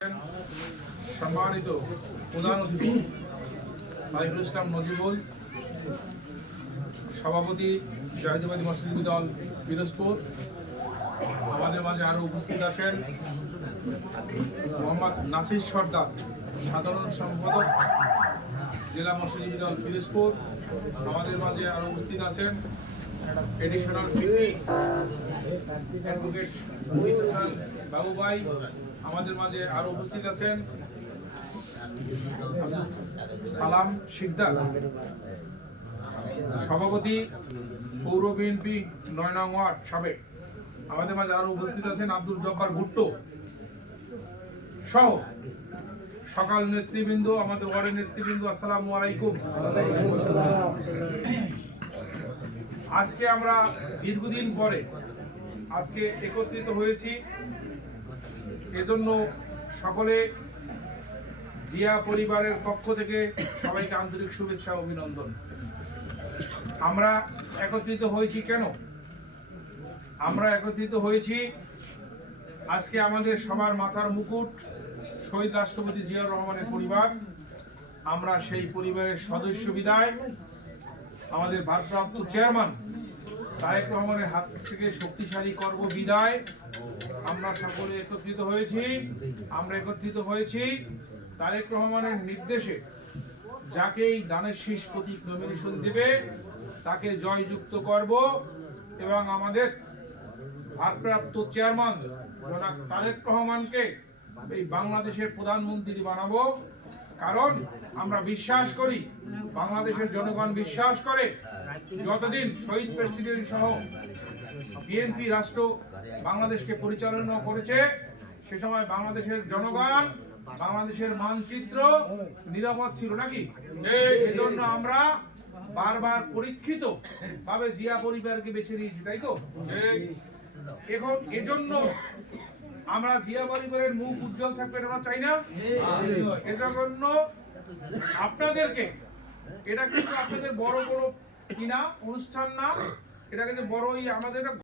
সম্মানিত প্রধান অতিথি তারিকুল ইসলাম নজিবুল, সভাপতি জাহিদবাদী মৎস্যজীবী দল পিরোজপুর। আমাদের মাঝে আরো উপস্থিত আছেন মোহাম্মদ নাসির সর্দার, সাধারণ সম্পাদক জেলা মৎস্যজীবী দল পিরোজপুর। আমাদের মাঝে আরো উপস্থিত আছেন এডিশনাল অ্যাডভোকেট মুহিত হাসান বাবু ভাই। আমাদের মাঝে আরো উপস্থিত আছেন সালাম শিকদার, সভাপতি পৌর বিএনপি ৯ নং ওয়ার্ড সাবেক। আমাদের মাঝে আরো উপস্থিত আছেন আব্দুল জব্বার ভুট্টো সহ সকাল নেতৃবৃন্দ, আমাদের ওয়ার্ডের নেতৃবৃন্দ। আসসালামু আলাইকুম। আজকে আমরা দীর্ঘদিন পরে আজকে একত্রিত হয়েছি, এজন্য সকলে জিয়া পরিবারের পক্ষ থেকে সবাইকে আন্তরিক শুভেচ্ছা অভিনন্দন। আমরা একত্রিত হয়েছি কেন? আমরা একত্রিত হয়েছি আজকে আমাদের সবার মাথার মুকুট শহীদ রাষ্ট্রপতি জিয়াউর রহমানের পরিবার। আমরা সেই পরিবারের সদস্য বিদায় আমাদের ভারপ্রাপ্ত চেয়ারম্যান তারেক রহমানের হাত থেকে শক্তিশালী করব বিদায় আমরা সকলে একত্রিত হয়েছি। আমরা একত্রিত হয়েছি তারেক রহমানের নির্দেশে যাকেই দানের শীষ প্রতীক নমিনেশন দেবে তাকে জয়যুক্ত করব এবং আমাদের ভারপ্রাপ্ত চেয়ারম্যান জনাব তারেক রহমানকে এই বাংলাদেশের প্রধানমন্ত্রী বানাবো। কারণ আমরা বিশ্বাস করি, বাংলাদেশের জনগণ বিশ্বাস করে, যতদিন শহীদ প্রেসিডেন্ট সহ বিএনপি রাষ্ট্র বাংলাদেশকে পরিচালনা করেছে সে সময় বাংলাদেশের জনগণ, বাংলাদেশের মানচিত্র নিরাপদ ছিল নাকি? এই জন্য আমরা বারবার পরীক্ষিত ভাবে জিয়া পরিবারকে বেছে নিয়েছি, তাই তো? এখন এজন্য আমরা জিয়া পরিবারের মুখ উজ্জ্বল থাকবে আমরা চাই না। এজন্য আপনাদেরকে, এটা কিন্তু আপনাদের বড় বড় কিনা অনুষ্ঠান না, এটাকে যে বড় আমাদের